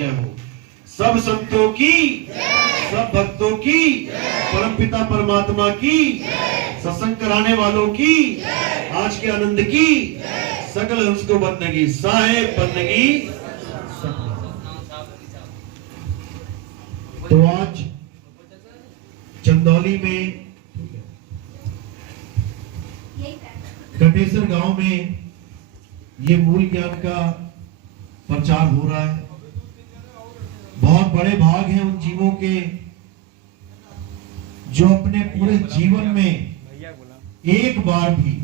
जय हो। सब संतों की, सब भक्तों की, परमपिता परमात्मा की, सत्संग कराने वालों की, आज के आनंद की, सकल हंस को बंदगी, साहेब बंदगी। तो आज चंदौली में कटेसर गांव में ये मूल ज्ञान का प्रचार हो रहा है। बहुत बड़े भाग हैं उन जीवों के जो अपने पूरे जीवन में एक बार भी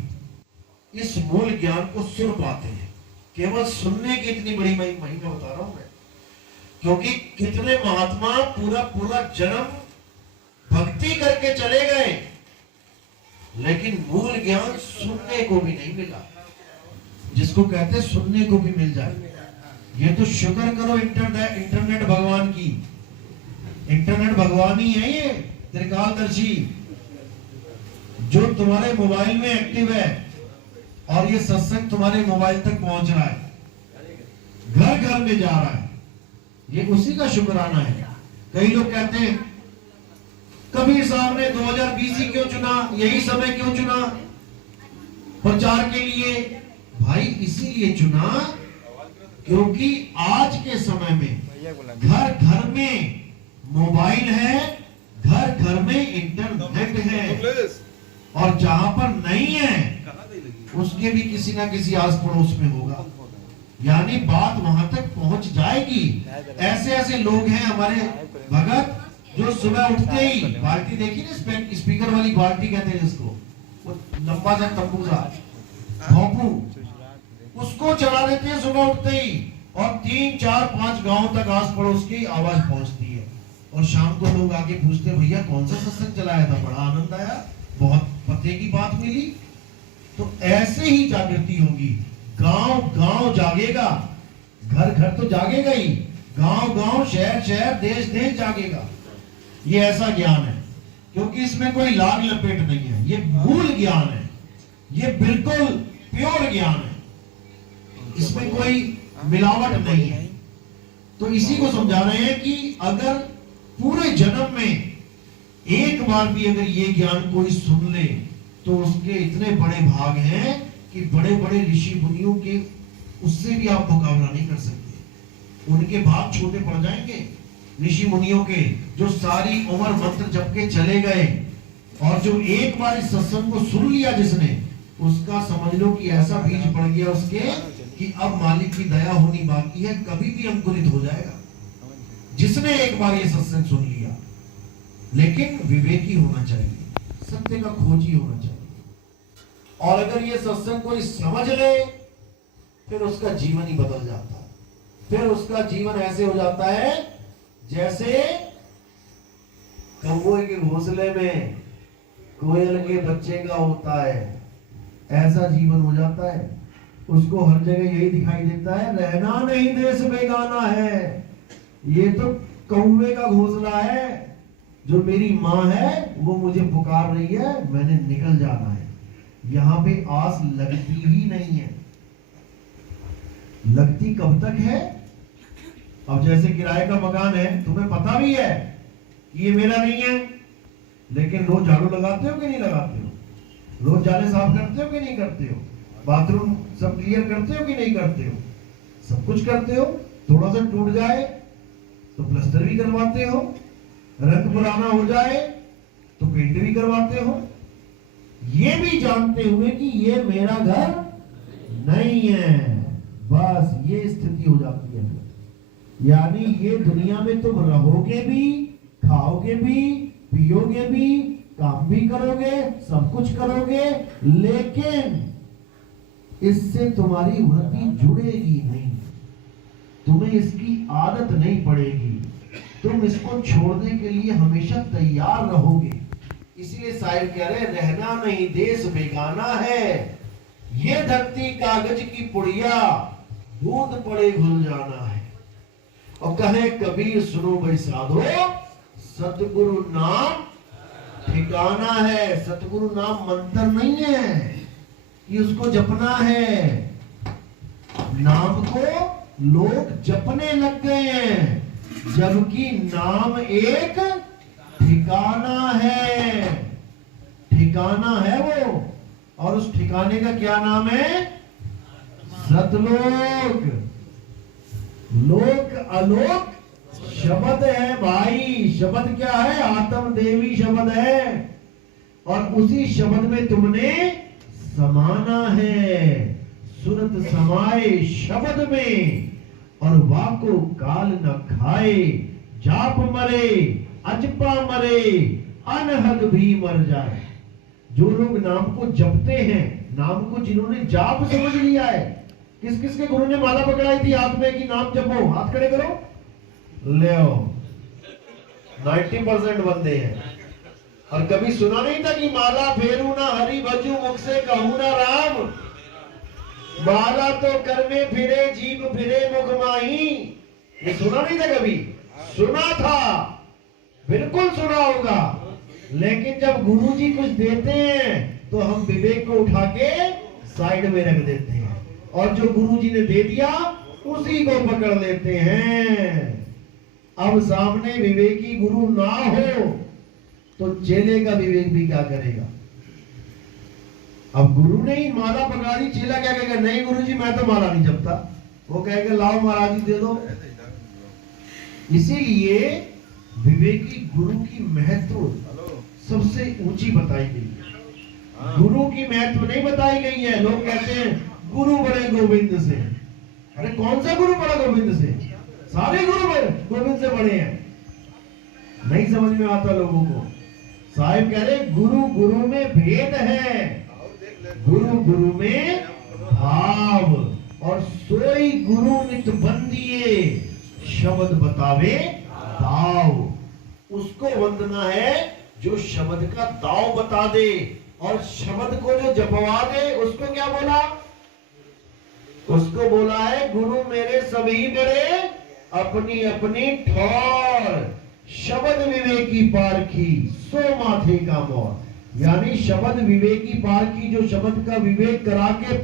इस मूल ज्ञान को सुन पाते हैं। केवल सुनने की इतनी बड़ी महिमा बता रहा हूं मैं, क्योंकि कितने महात्मा पूरा पूरा जन्म भक्ति करके चले गए, लेकिन मूल ज्ञान सुनने को भी नहीं मिला। जिसको कहते सुनने को भी मिल जाए, ये तो शुक्र करो इंटरनेट भगवान की। इंटरनेट भगवान ही है ये त्रिकालदर्शी, जो तुम्हारे मोबाइल में एक्टिव है और ये सत्संग तुम्हारे मोबाइल तक पहुंच रहा है, घर घर में जा रहा है। ये उसी का शुक्राना है। कई लोग कहते हैं कबीर साहब ने 2020 ही क्यों चुना, यही समय क्यों चुना प्रचार के लिए? भाई इसीलिए चुना क्योंकि आज के समय में घर घर में मोबाइल है, घर घर में इंटरनेट है, और जहां पर नहीं है उसके भी किसी ना किसी आस पड़ोस में होगा, यानी बात वहां तक पहुंच जाएगी। ऐसे ऐसे लोग हैं हमारे भगत जो सुबह उठते ही बाल्टी, देखी ना स्पीकर वाली बाल्टी कहते हैं जिसको, वो लंबा सा तंबू सा भोंपू, उसको चला देते हैं सुबह उठते ही, और 3 4 5 गांव तक आस पड़ोस की आवाज पहुंचती है। और शाम को लोग आके पूछते भैया कौन सा सत्संग चलाया था, बड़ा आनंद आया, बहुत पते की बात मिली। तो ऐसे ही जागृति होगी, गांव गांव जागेगा, घर घर तो जागेगा ही, गांव गांव शहर शहर देश देश जागेगा। ये ऐसा ज्ञान है, क्योंकि इसमें कोई लाग लपेट नहीं है, ये मूल ज्ञान है, ये बिल्कुल प्योर ज्ञान है, इसमें कोई मिलावट नहीं है। तो इसी को समझा रहे हैं कि अगर पूरे जन्म में एक बार भी अगर ये ज्ञान कोई सुन ले तो उसके इतने बड़े भाग हैं कि बड़े बड़े ऋषि मुनियों के उससे भी आप मुकाबला नहीं कर सकते। उनके भाग छोटे पड़ जाएंगे ऋषि मुनियों के, जो सारी उम्र मंत्र जप के चले गए, और जो एक बार इस सत्संग को सुन लिया जिसने, उसका समझ लो कि ऐसा बीज पड़ गया उसके कि अब मालिक की दया होनी बाकी है, कभी भी अंकुरित हो जाएगा जिसने एक बार ये सत्संग सुन लिया। लेकिन विवेकी होना चाहिए, सत्य का खोजी होना चाहिए, और अगर ये सत्संग कोई समझ ले फिर उसका जीवन ही बदल जाता है। फिर उसका जीवन ऐसे हो जाता है जैसे कौवे के घोंसले में कोयल के बच्चे का होता है, ऐसा जीवन हो जाता है। उसको हर जगह यही दिखाई देता है, रहना नहीं देश बेगाना है, ये तो कौवे का घोंसला है, जो मेरी माँ है वो मुझे पुकार रही है, मैंने निकल जाना है। यहाँ पे आस लगती ही नहीं है। लगती कब तक है? अब जैसे किराए का मकान है, तुम्हें पता भी है कि ये मेरा नहीं है, लेकिन रोज झाड़ू लगाते हो कि नहीं लगाते हो? रोज जाले साफ करते हो कि नहीं करते हो? बाथरूम सब क्लियर करते हो कि नहीं करते हो? सब कुछ करते हो। थोड़ा सा टूट जाए तो प्लास्टर भी करवाते हो, रंग पुराना हो जाए तो पेंट भी करवाते हो, ये भी जानते हुए कि ये मेरा घर नहीं है। बस ये स्थिति हो जाती है। यानी ये दुनिया में तुम रहोगे भी, खाओगे भी, पियोगे भी, काम भी करोगे, सब कुछ करोगे, लेकिन इससे तुम्हारी वृत्ति जुड़ेगी नहीं, तुम्हें इसकी आदत नहीं पड़ेगी, तुम इसको छोड़ने के लिए हमेशा तैयार रहोगे। इसलिए शायर कह रहे रहना नहीं देश बेगाना है, ये धरती कागज की पुड़िया, बूंद पड़े घुल जाना है। और कहे कबीर सुनो भाई साधो, सतगुरु नाम ठिकाना है। सतगुरु नाम मंत्र नहीं है कि उसको जपना है, नाम को लोग जपने लग गए हैं। जबकि नाम एक ठिकाना है, ठिकाना है वो, और उस ठिकाने का क्या नाम है? सतलोक। लोक अलोक शब्द है भाई। शब्द क्या है? आत्म देवी शब्द है, और उसी शब्द में तुमने समाना है। सुरत समाए शब्द में, और वाको काल न खाए। जाप मरे अजपा मरे, अनहद भी मर जाए। जो लोग नाम को जपते हैं, नाम को जिन्होंने जाप समझ लिया है, किस किस के गुरु ने माला पकड़ाई थी हाथ में कि नाम जपो? हाथ खड़े करो। ले आओ, 90% बंदे हैं। और कभी सुना नहीं था कि माला फेरू ना हरि भजू मुख से कहूं ना राम। माला तो कर में फिरे जीव फिरे मुख माही। ये सुना नहीं था कभी? सुना था, बिल्कुल सुना होगा। लेकिन जब गुरुजी कुछ देते हैं तो हम विवेक को उठा के साइड में रख देते हैं, और जो गुरुजी ने दे दिया उसी को पकड़ लेते हैं। अब सामने विवेकी गुरु ना हो तो चेले का विवेक भी क्या करेगा? अब गुरु ने ही माला पकड़ा दी, चेला क्या कहेगा? नहीं गुरुजी मैं तो माला नहीं जपता। वो कहेगा लाओ महाराज जी दे दो। इसीलिए विवेकी गुरु की महत्व सबसे ऊंची बताई गई है। गुरु की महत्व नहीं बताई गई है। लोग कहते हैं गुरु बड़े गोविंद से। अरे कौन सा गुरु बड़ा गोविंद से? सारे गुरु गोविंद से बड़े हैं। नहीं समझ में आता लोगों को। साहिब कह रहे गुरु गुरु में भेद है, गुरु गुरु में भाव, और सोई गुरु नित बंदिए शब्द बतावे दाव। उसको वंदना है जो शब्द का दाव बता दे, और शब्द को जो जपवा दे उसको क्या बोला? उसको बोला है गुरु मेरे सभी बड़े अपनी अपनी ठौर। शब्द विवेकी पारखी सो माथे का मोर। यानी शब्द विवेकी पारखी, जो शब्द का विवेक करा के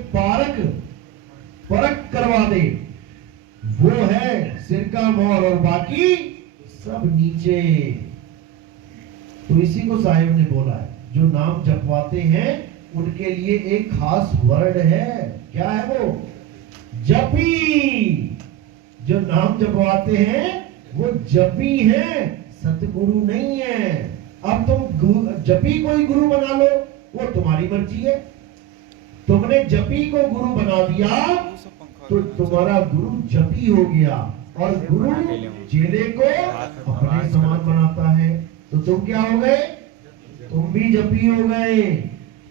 परख करवा दे, वो है सिर का मोर, और बाकी सब नीचे। तो इसी को साहिब ने बोला है, जो नाम जपवाते हैं उनके लिए एक खास वर्ड है। क्या है वो? जपी। जो नाम जपवाते हैं वो जपी हैं, सतगुरु नहीं है। अब तुम जपी कोई गुरु बना लो, वो तुम्हारी मर्जी है। तुमने जपी को गुरु बना दिया तो तुम्हारा गुरु जपी हो गया, और गुरु चेले को अपने समान बनाता है। तो तुम क्या हो गए? तुम भी जपी हो गए।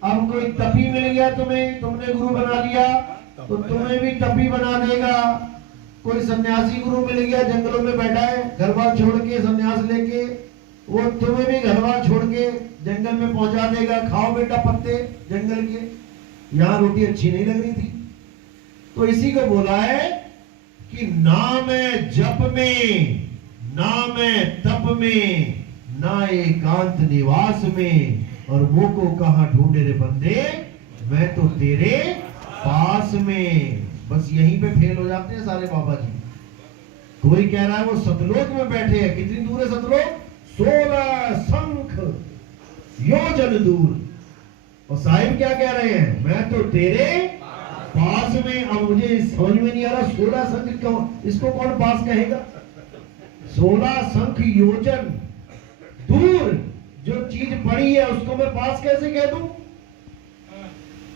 अब कोई तपी मिल गया तुम्हें, तुमने गुरु बना लिया तो तुम्हें भी तपी बना देगा। कोई सन्यासी गुरु मिल गया, जंगलों में बैठा है, घर बार छोड़ के सन्यास लेके, वो तुम्हें भी घर बार छोड़ के जंगल में पहुंचा देगा। खाओ बेटा पत्ते जंगल के, यहाँ रोटी अच्छी नहीं लग रही थी। तो इसी को बोला है कि नाम है जप में, नाम है तप में, ना एकांत निवास में, और वो को कहां ढूंढे रे बंदे, मैं तो तेरे पास में। बस यहीं पे फेल हो जाते हैं सारे बाबा जी। कोई कह रहा है वो सतलोक में बैठे हैं। कितनी दूर है सतलोक? 16 शंख योजन दूर। और साहिब क्या कह रहे हैं? मैं तो तेरे पास में। अब मुझे समझ में नहीं आ रहा 16 शंख क्यों, इसको कौन पास कहेगा? 16 शंख योजन दूर जो चीज पड़ी है उसको मैं पास कैसे कह दूं?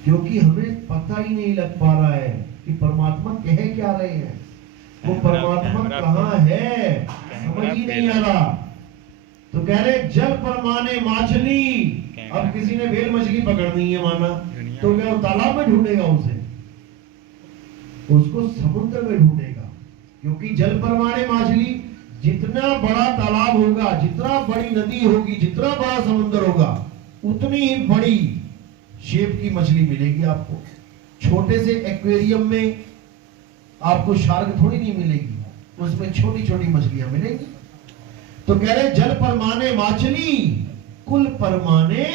क्योंकि हमें पता ही नहीं लग पा रहा है कि परमात्मा कह क्या रहे हैं। वो परमात्मा कहाँ है, समझ ही नहीं आ रहा। तो कह रहे जल परमाने मछली। अब किसी ने वेल मछली पकड़नी है माना, तो क्या वो तालाब में ढूंढेगा उसे? उसको समुद्र में ढूंढेगा। क्योंकि जल परमाने मछली, जितना बड़ा तालाब होगा, जितना बड़ी नदी होगी, जितना बड़ा समुद्र होगा, उतनी ही बड़ी शेप की मछली मिलेगी आपको। छोटे से एक्वेरियम में आपको शार्क थोड़ी नहीं मिलेगी, उसमें छोटी छोटी मछलियां मिलेंगी। तो कह रहे जल परमाने मछली, कुल परमाने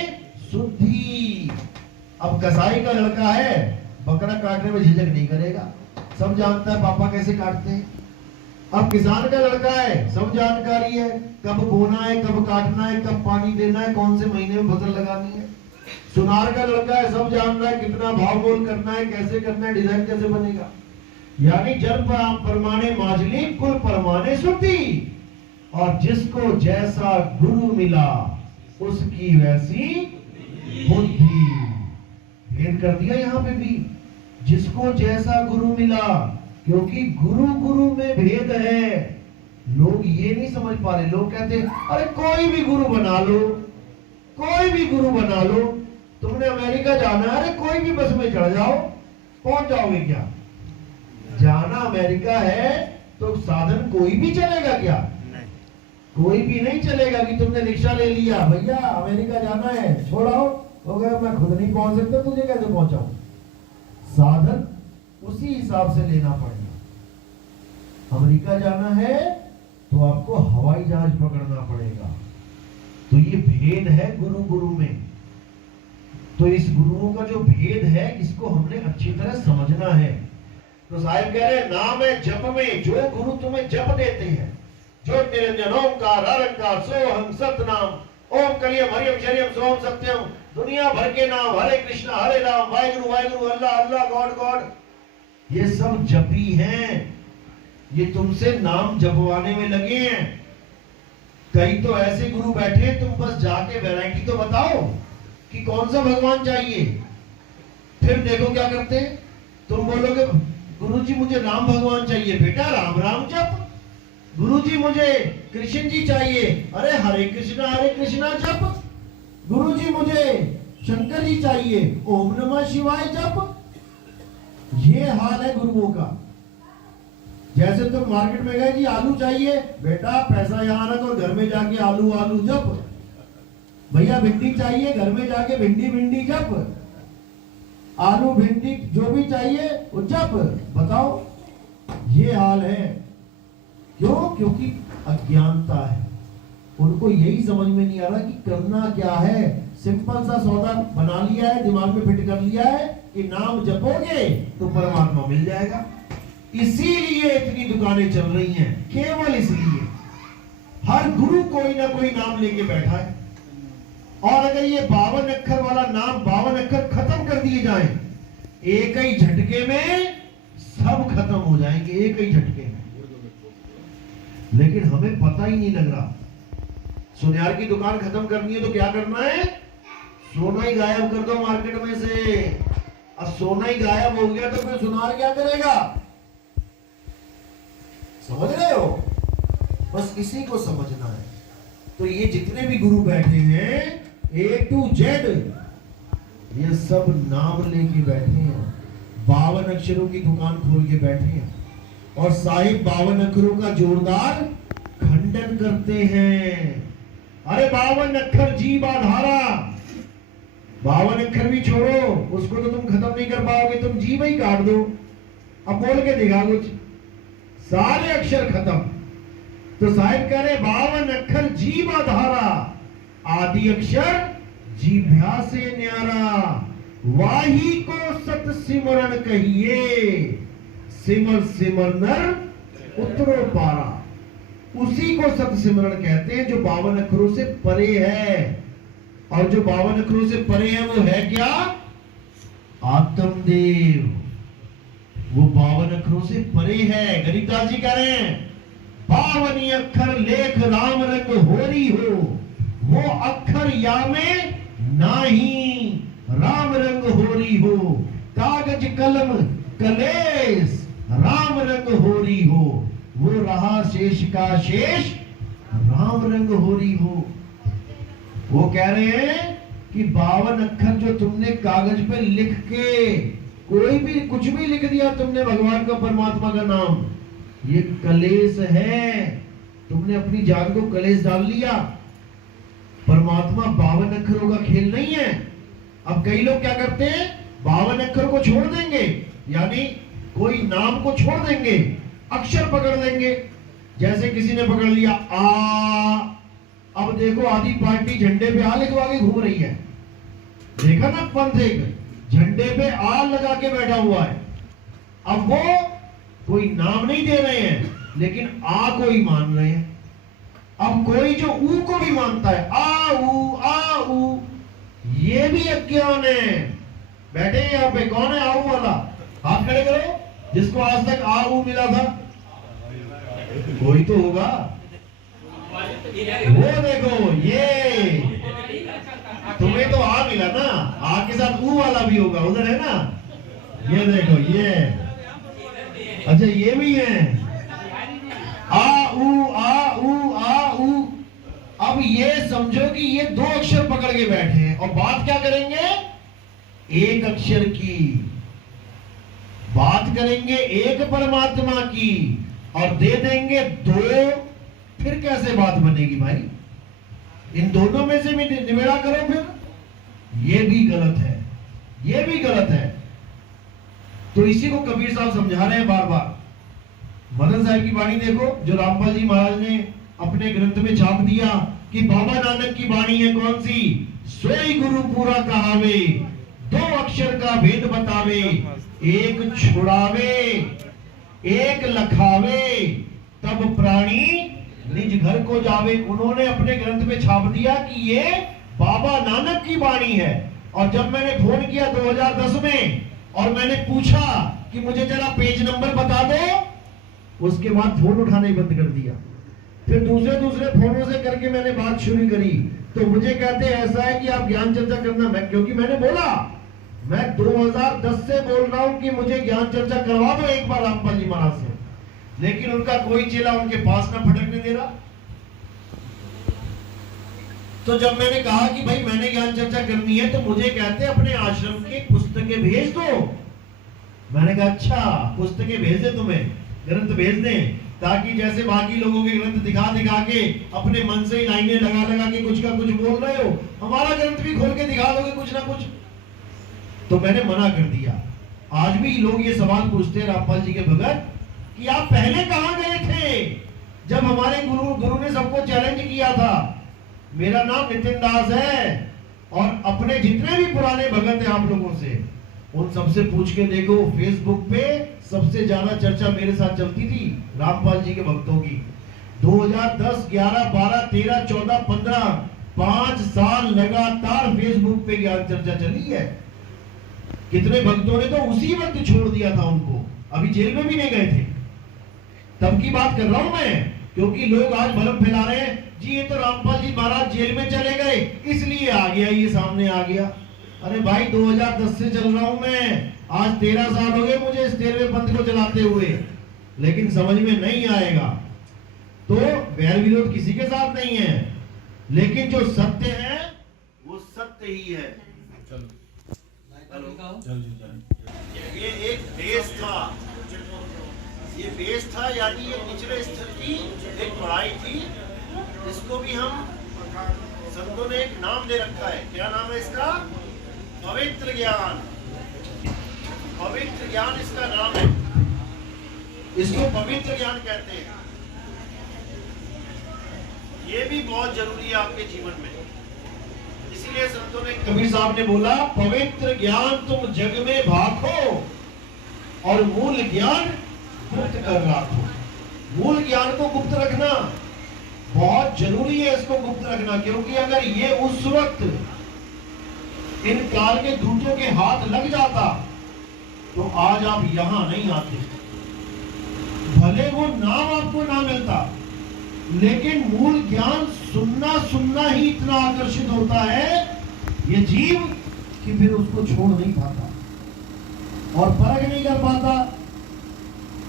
शुद्धि। अब कसाई का लड़का है, बकरा काटने में झिझक नहीं करेगा, सब जानता है पापा कैसे काटते हैं। अब किसान का लड़का है, सब जानकारी है, कब बोना है, कब काटना है, कब पानी देना है, कौन से महीने में फसल लगानी है। सुनार का लड़का है, सब जान रहा है कितना भाव मोल करना है, कैसे करना है, डिजाइन कैसे बनेगा। यानी जन परमाने माजली कुल परमाने सुती, और जिसको जैसा गुरु मिला उसकी वैसी बुद्धि। भेद कर दिया यहाँ पे भी, जिसको जैसा गुरु मिला, क्योंकि गुरु गुरु में भेद है। लोग ये नहीं समझ पा रहे। लोग कहते हैं अरे कोई भी गुरु बना लो, कोई भी गुरु बना लो, तुमने अमेरिका जाना है, अरे कोई भी बस में चढ़ जाओ, पहुंच जाओगे क्या? जाना अमेरिका है तो साधन कोई भी चलेगा क्या? कोई भी नहीं चलेगा कि तुमने रिक्शा ले लिया, भैया अमेरिका जाना है, छोड़ाओ, हो गया, मैं खुद नहीं पहुंच सकता, तुझे कैसे पहुंचाऊं? साधन उसी हिसाब से लेना पड़ेगा। अमेरिका जाना है तो आपको हवाई जहाज पकड़ना पड़ेगा। तो ये भेद है गुरु गुरु में। तो इस गुरुओं का जो भेद है, इसको हमने अच्छी तरह समझना है। तो साहिब कह रहे नाम है जप में, जो गुरु तुम्हें जप देते हैं, जो निरंजन ओंकार अरंकार सोहम सतनाम ओम कलियम हरियम शरियम सोहम सत्यम, दुनिया भर के नाम, हरे कृष्णा हरे राम, वाहेगुरु वाहेगुरु, अल्लाह अल्लाह, गॉड गॉड, ये सब जपी हैं। ये तुमसे नाम जपवाने में लगे हैं। कई तो ऐसे गुरु बैठे हैं, तुम बस जाके वैरायटी तो बताओ कि कौन सा भगवान चाहिए। फिर देखो क्या करते हैं, तुम बोलोगे गुरुजी मुझे राम भगवान चाहिए, बेटा राम राम जप। गुरुजी मुझे कृष्ण जी चाहिए, अरे हरे कृष्णा जप। गुरुजी मुझे शंकर जी चाहिए, ओम नमः शिवाय जप। ये हाल है गुरुओं का। जैसे तुम मार्केट में गए जी आलू चाहिए, बेटा पैसा यहां रख और घर में जाके आलू आलू जप। भैया भिंडी चाहिए, घर में जाके भिंडी भिंडी जप। आलू भिंडी जो भी चाहिए वो जप। बताओ, ये हाल है। क्यों? क्योंकि अज्ञानता है। उनको यही समझ में नहीं आ रहा कि करना क्या है। सिंपल सा सौदा बना लिया है, दिमाग में फिट कर लिया है कि नाम जपोगे तो परमात्मा मिल जाएगा। इसीलिए इतनी दुकानें चल रही हैं, केवल इसलिए। हर गुरु कोई ना कोई नाम लेके बैठा है। और अगर ये 52 अक्षर वाला नाम, 52 अक्षर खत्म कर दिए जाएं, एक ही झटके में सब खत्म हो जाएंगे, एक ही झटके में। लेकिन हमें पता ही नहीं लग रहा। सुनियार की दुकान खत्म करनी है तो क्या करना है? सोना ही गायब कर दो मार्केट में से। अब सोना ही गायब हो गया तो फिर सुनार क्या करेगा? समझ रहे हो? बस इसी को समझना है। तो ये जितने भी गुरु बैठे हैं A to Z, ये सब नाम लेके बैठे हैं। 52 अक्षरों की दुकान खोल के बैठे हैं और साहिब 52 अक्षरों का जोरदार खंडन करते हैं। अरे 52 अक्षर जीव आधारा, 52 अक्षर भी छोड़ो, उसको तो तुम खत्म नहीं कर पाओगे, तुम जीव ही काट दो। अब बोल के दिखा कुछ, सारे अक्षर खत्म। तो साहिब कह रहे 52 अक्षर जीव आधारा, आदि अक्षर जीभ्या से न्यारा, वाही को सत सिमरन कहिए, सिमर सिमर नर उतरो पारा। उसी को सत सिमरन कहते हैं जो 52 अक्षरों से परे है। और जो 52 अक्षरों से परे है वो है क्या? आत्मदेव। वो 52 अक्षरों से परे है। गरीबदास जी कह रहे हैं 52 अक्षर लेख राम रंग होरी हो, वो अक्षर या में नाही राम रंग होरी हो, कागज कलम कलेस राम रंग होरी हो, वो रहा शेष का शेष राम रंग होरी हो। वो कह रहे हैं कि 52 अक्षर जो तुमने कागज पे लिख के, कोई भी कुछ भी लिख दिया तुमने भगवान का, परमात्मा का नाम, ये कलेश है। तुमने अपनी जान को कलेश डाल लिया। परमात्मा 52 अक्षरों का खेल नहीं है। अब कई लोग क्या करते हैं, 52 अक्षर को छोड़ देंगे, यानी कोई नाम को छोड़ देंगे, अक्षर पकड़ लेंगे। जैसे किसी ने पकड़ लिया आ, अब देखो आधी पार्टी झंडे पे आ लिखवा के घूम रही है। देखा ना पंथ, एक झंडे पे आ लगा के बैठा हुआ है। अब वो कोई नाम नहीं दे रहे हैं, लेकिन आ को ही मान रहे हैं। अब कोई जो ऊ को भी मानता है, आ ऊ, ये भी अज्ञान है। बैठे यहाँ पे कौन है आऊ वाला? हाथ खड़े करो, जिसको आज तक आ ऊ मिला था। कोई तो होगा, वो देखो, ये तुम्हें तो आ मिला ना, आ के साथ ऊ वाला भी होगा, उधर है ना, ये देखो ये। अच्छा ये भी है, आ ऊ। अब ये समझो कि ये दो अक्षर पकड़ के बैठे हैं और बात क्या करेंगे? एक अक्षर की बात करेंगे, एक परमात्मा की, और दे देंगे दो। फिर कैसे बात बनेगी भाई? इन दोनों में से भी निबेड़ा करो फिर। ये भी गलत है, ये भी गलत है। तो इसी को कबीर साहब समझा रहे हैं बार बार। मदन साहब की वाणी देखो, जो रामपाल जी महाराज ने अपने ग्रंथ में छाप दिया कि बाबा नानक की वाणी है कौन सी? सोई गुरु पूरा कहावे, दो अक्षर का भेद बतावे, एक छुड़ावे एक लखावे, तब प्राणी निज घर को जावे। उन्होंने अपने ग्रंथ में छाप दिया कि ये बाबा नानक की वाणी है। और जब मैंने फोन किया 2010 में और मैंने पूछा कि मुझे जरा पेज नंबर बता दो, उसके बाद फोन उठाना ही बंद कर दिया। फिर दूसरे फोनों से करके मैंने बात शुरू करी, तो मुझे कहते ऐसा है कि आप ज्ञान चर्चा करना। क्योंकि मैंने बोला, मैं 2010 से बोल रहा हूं कि मुझे ज्ञान चर्चा करवा दो एक बार रामपाल जी महाराज से, लेकिन उनका कोई चेला उनके पास ना फटकने दे रहा। तो जब मैंने कहा कि भाई मैंने ज्ञान चर्चा करनी है, तो मुझे कहते अपने आश्रम की पुस्तकें भेज दो। मैंने कहा अच्छा, पुस्तकें भेज दे, तुम्हें ग्रंथ भेज दें, ताकि जैसे बाकी लोगों के ग्रंथ दिखा के अपने मन से ही लाइनें लगा के कुछ का कुछ बोल रहे हो, हमारा ग्रंथ भी खोल के दिखा दोगे कुछ ना कुछ। तो मैंने मना कर दिया। आज भी लोग ये सवाल पूछते हैं रामपाल जी के भगत कि आप पहले कहां गए थे जब हमारे गुरु ने सबको चैलेंज किया था। मेरा नाम नितिन दास है, और अपने जितने भी पुराने भगत हैं आप लोगों से, उन सबसे पूछ के देखो, फेसबुक पे सबसे ज्यादा चर्चा मेरे साथ चलती थी रामपाल जी के भक्तों की। 2010, 11, 12, 13, 14, 15 5 साल लगातार फेसबुक पे ज्ञान चर्चा चली है। कितने भक्तों ने तो उसी वक्त छोड़ दिया था उनको, अभी जेल में भी नहीं गए थे। तब की बात कर रहा हूं मैं, क्योंकि लोग आज भ्रम फैला रहे हैं जी ये तो रामपाल जी महाराज जेल में चले गए इसलिए आ गया, ये सामने आ गया। अरे भाई 2010 से चल रहा हूं मैं, आज 13 साल हो गए मुझे इस 13वें पंथ को चलाते हुए, लेकिन समझ में नहीं आएगा। तो वैर विरोध किसी के साथ नहीं है, लेकिन जो सत्य है वो सत्य ही है। ये एक बेस था, ये बेस था, यानी ये निचले स्तर की एक पढ़ाई थी। इसको भी हम संतों ने एक नाम दे रखा है। क्या नाम है इसका? पवित्र ज्ञान। पवित्र ज्ञान इसका नाम है, इसको पवित्र ज्ञान कहते हैं। ये भी बहुत जरूरी है आपके जीवन में। इसीलिए संतों ने, कबीर साहब ने बोला, पवित्र ज्ञान तुम जग में भाखो और मूल ज्ञान गुप्त कर राखो। मूल ज्ञान को गुप्त रखना बहुत जरूरी है, इसको गुप्त रखना, क्योंकि अगर ये उस वक्त इन काल के दूतों के हाथ लग जाता तो आज आप यहां नहीं आते। भले वो नाम आपको ना मिलता, लेकिन मूल ज्ञान सुनना ही इतना आकर्षित होता है ये जीव कि फिर उसको छोड़ नहीं पाता और परख नहीं कर पाता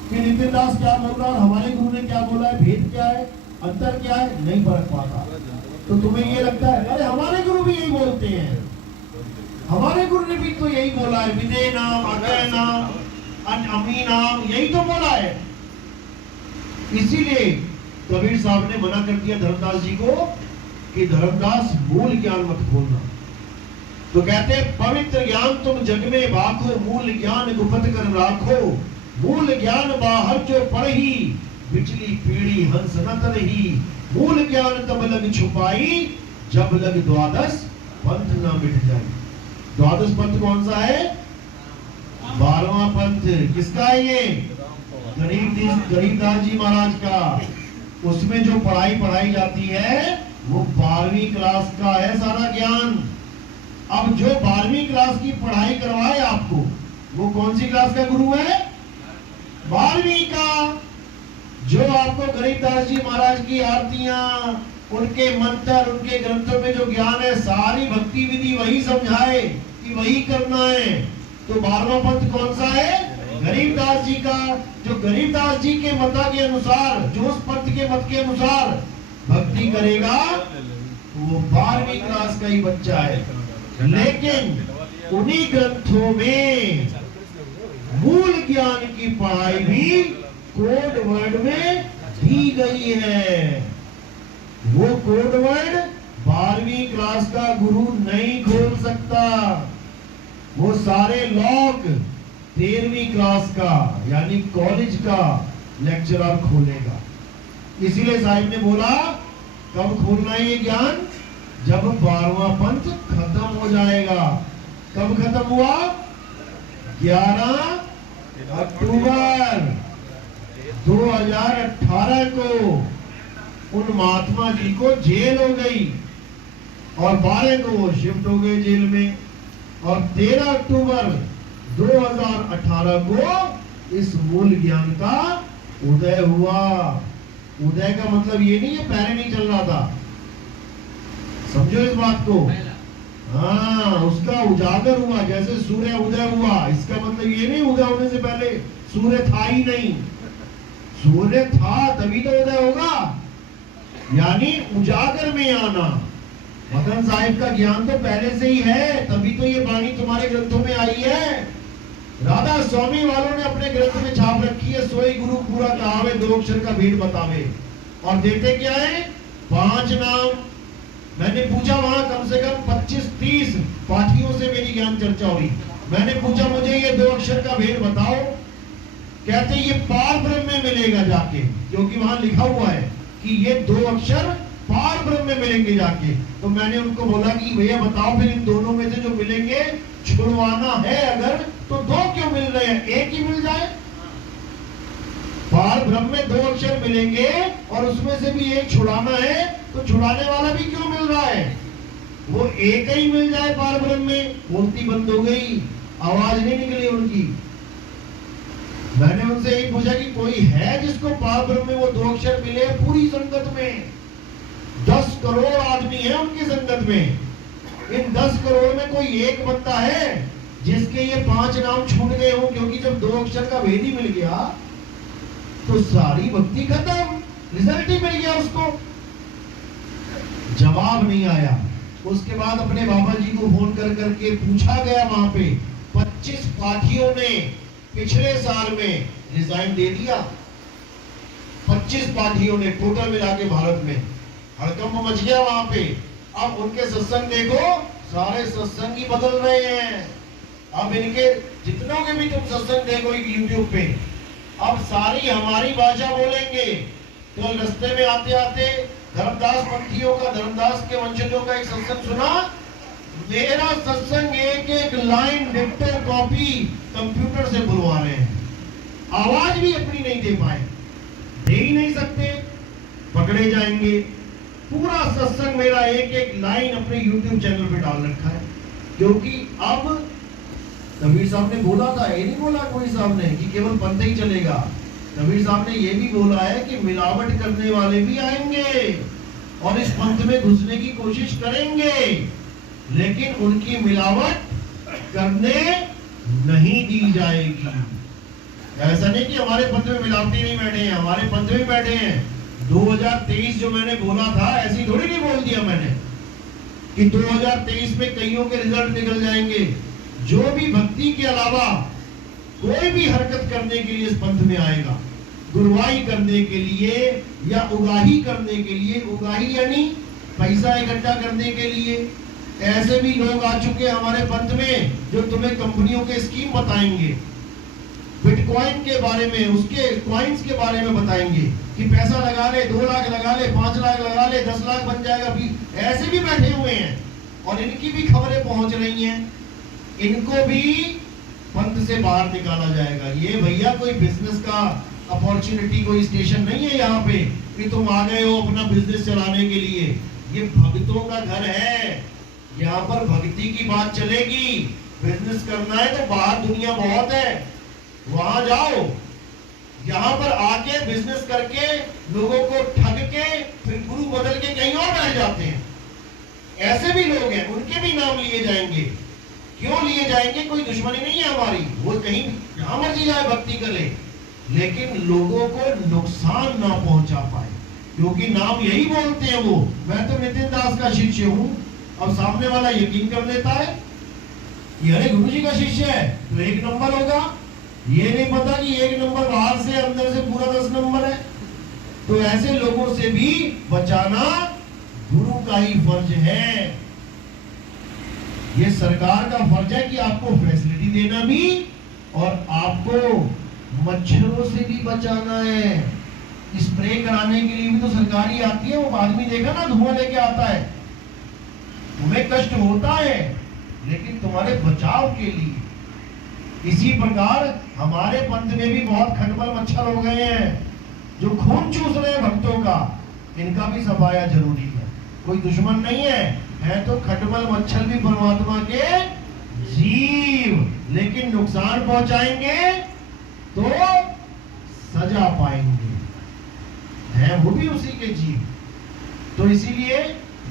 कि नितिन दास क्या बोल रहा है, हमारे गुरु ने क्या बोला है, भेद क्या है, अंतर क्या है, नहीं परख पाता। तो तुम्हें ये लगता है अरे हमारे गुरु भी यही बोलते हैं, हमारे गुरु ने भी तो यही बोला है, विदे नाम, अगय नाम, अमी नाम, यही तो बोला है। इसीलिए कबीर साहब ने मना कर दिया धर्मदास जी को कि धर्मदास मूल ज्ञान मत खोलना। तो कहते पवित्र ज्ञान तुम जग में भाखो, मूल ज्ञान गुप्त कर राखो। मूल ज्ञान बाहर जो पढ़ी, बिचली पीढ़ी हंस न तरही। मूल ज्ञान तब लग छुपाई, जब लग द्वादश पंथ न मिट जाए। द्वादश पंथ कौन सा है? 12वां पंथ। किसका है ये? गरीबदास जी महाराज का, उसमें जो पढ़ाई पढ़ाई जाती है वो 12वीं क्लास का है सारा ज्ञान। अब जो 12वीं क्लास की पढ़ाई करवाए आपको, वो कौन सी क्लास का गुरु है? 12वीं का। जो आपको गरीबदास जी महाराज की आरतियां, उनके मंत्र, उनके ग्रंथों में जो ज्ञान है, सारी भक्ति विधि वही समझाए कि वही करना है। तो 12वां पंथ कौन सा है? गरीबदास जी का। जो गरीबदास जी के मत के अनुसार, जो उस पंथ के मत के अनुसार भक्ति करेगा, वो 12वीं क्लास का ही बच्चा है। लेकिन उन्हीं ग्रंथों में मूल ज्ञान की पढ़ाई भी कोड वर्ड में दी गई है। वो कोड वर्ड 12वीं क्लास का गुरु नहीं खोल सकता। वो सारे लॉक 13वीं क्लास का यानी कॉलेज का लेक्चरर खोलेगा। इसीलिए साहिब ने बोला कब खोलना है ये ज्ञान? जब 12वां पंथ खत्म हो जाएगा। कब खत्म हुआ? 11 अक्टूबर 2018 को उन महात्मा जी को जेल हो गई और 12 को वो शिफ्ट हो गए जेल में, और 13 अक्टूबर 2018 को इस मूल ज्ञान का उदय हुआ। उदय का मतलब ये नहीं है पहले नहीं चल रहा था, समझो इस बात को। हाँ, उसका उजागर हुआ, जैसे सूर्य उदय हुआ। इसका मतलब ये नहीं उदय होने से पहले सूर्य था ही नहीं। सूर्य था तभी तो उदय होगा, यानी उजागर में आना। मदन साहिब का ज्ञान तो पहले से ही है, तभी तो ये वाणी तुम्हारे ग्रंथों में आई है। राधा स्वामी वालों ने अपने ग्रंथ में छाप रखी है, सोई गुरु पूरा कहावे, 2 अक्षर का भेद बतावे। और देते क्या है? 5 नाम। मैंने पूछा वहां कम से कम 25-30 पाठियों से मेरी ज्ञान चर्चा हुई। मैंने पूछा मुझे ये 2 अक्षर का भेद बताओ। कहते ये पार ब्रह्म में मिलेगा जाके, क्योंकि वहां लिखा हुआ है कि ये 2 अक्षर पार ब्रह्म में मिलेंगे जाके। तो मैंने उनको बोला कि भैया बताओ फिर इन दोनों में से जो मिलेंगे छुड़वाना है अगर, तो 2 क्यों मिल रहे हैं? एक ही मिल जाए। पार ब्रह्म में 2 अक्षर मिलेंगे और उसमें से भी एक छुड़ाना है, तो छुड़ाने वाला भी क्यों मिल रहा है? वो एक ही मिल जाए पार ब्रह्म में। मूर्ति बंद हो गई, आवाज नहीं निकली उनकी। मैंने उनसे यही पूछा कि कोई है जिसको पार ब्रह्म में वो 2 अक्षर मिले? पूरी संगत में 10 करोड़ आदमी है उनकी संगत में। इन 10 करोड़ में कोई एक बंदा है जिसके ये 5 नाम छूट गए हो? क्योंकि जब 2 अक्षर का भेद ही मिल गया तो सारी भक्ति खत्म, रिजल्ट ही मिल गया उसको। जवाब नहीं आया। उसके बाद अपने बाबा जी को फोन कर करके पूछा गया, वहां पे 25 पाठियों ने पिछले साल में रिजाइन दे दिया। 25 पाठियों ने टोटल मिला के भारत में हड़कंप मच गया वहां पे। अब उनके सत्संग देखो, सारे सत्संग ही बदल रहे हैं। अब इनके जितनों के भी तुम सत्संग देखो यूट्यूब पे, अब सारी हमारी भाषा बोलेंगे। तो रास्ते में आते आते धर्मदास पंथियों का, धर्मदास के वंशजों का एक सत्संग सुना। मेरा सत्संग एक एक लाइन डिक्टेड कॉपी कंप्यूटर से बुलवा रहे हैं। आवाज भी अपनी नहीं दे पाए, दे ही नहीं सकते, पकड़े जाएंगे। पूरा सत्संग मेरा एक एक लाइन अपने YouTube चैनल पे डाल रखा है। क्योंकि अब कबीर साहब ने बोला था, ये नहीं बोला कोई साहब ने कि केवल पंथ ही चलेगा। कबीर साहब ने ये भी बोला है कि मिलावट करने वाले भी आएंगे और इस पंथ में घुसने की कोशिश करेंगे, लेकिन उनकी मिलावट करने नहीं दी जाएगी। ऐसा नहीं कि हमारे पंथ में मिलावटी नहीं बैठे हैं, हमारे पंथ में बैठे हैं। 2023 जो मैंने बोला था, ऐसी थोड़ी नहीं बोल दिया मैंने कि 2023 में कईयों के रिजल्ट निकल जाएंगे। जो भी भक्ति के अलावा कोई भी हरकत करने के लिए इस पंथ में आएगा, गुरुवाई करने के लिए या उगाही करने के लिए, उगाही यानी पैसा इकट्ठा करने के लिए, ऐसे भी लोग आ चुके हैं हमारे पंथ में जो तुम्हें कंपनियों के स्कीम बताएंगे, बिटकॉइन के बारे में, उसके कॉइन्स के बारे में बताएंगे कि पैसा लगा ले, 2 लाख लगा ले, 5 लाख लगा ले, 10 लाख बन जाएगा। भी ऐसे भी बैठे हुए हैं और इनकी भी खबरें पहुंच रही हैं। इनको भी पंथ से बाहर निकाला जाएगा। ये भैया कोई बिजनेस का अपॉर्चुनिटी, कोई स्टेशन नहीं है यहाँ पे कि तुम आ गए हो अपना बिजनेस चलाने के लिए। ये भक्तों का घर है, यहाँ पर भक्ति की बात चलेगी। बिजनेस करना है तो बाहर दुनिया बहुत है, वहां जाओ। यहाँ पर आके बिजनेस करके लोगों को ठग के फिर गुरु बदल के कहीं और बैठ जाते हैं। ऐसे भी लोग हैं, उनके भी नाम लिए जाएंगे। क्यों लिए जाएंगे? कोई दुश्मनी नहीं है हमारी, वो कहीं जहां मर्जी जाए भक्ति करे, लेकिन लोगों को नुकसान ना पहुंचा पाए, क्योंकि नाम यही बोलते हैं वो, मैं तो नितिन दास का शिष्य हूं। अब सामने वाला यकीन कर लेता है कि अरे गुरु जी का शिष्य है तो 1 नंबर होगा। ये नहीं पता कि 1 नंबर बाहर से अंदर से पूरा 10 नंबर है। तो ऐसे लोगों से भी बचाना गुरु का ही फर्ज है। ये सरकार का फर्ज है कि आपको फैसिलिटी देना भी और आपको मच्छरों से भी बचाना है। स्प्रे कराने के लिए भी तो सरकार ही आती है। वो आदमी देखा ना, धुआं लेके आता है, तुम्हें कष्ट होता है लेकिन तुम्हारे बचाव के लिए। इसी प्रकार हमारे पंथ में भी बहुत खटमल मच्छर हो गए हैं जो खून चूस रहे हैं भक्तों का। इनका भी सफाया जरूरी है। कोई दुश्मन नहीं है तो खटमल मच्छर भी परमात्मा के जीव, लेकिन नुकसान पहुंचाएंगे तो सजा पाएंगे, है वो भी उसी के जीव। तो इसीलिए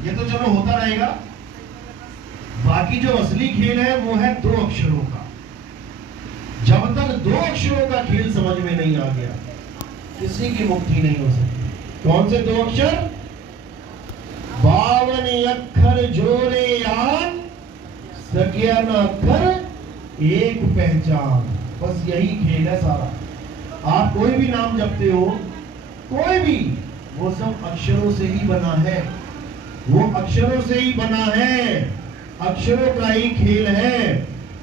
ये तो चलो होता रहेगा। बाकी जो असली खेल है वो है 2 अक्षरों का। जब तक 2 अक्षरों का खेल समझ में नहीं आ गया, किसी की मुक्ति नहीं हो सकती। कौन से 2 अक्षर? 52 अक्षर जोड़े यान, सकिया न अक्षर एक पहचान। बस यही खेल है सारा। आप कोई भी नाम जपते हो, कोई भी, वो सब अक्षरों से ही बना है। वो अक्षरों से ही बना है, अक्षरों का ही खेल है।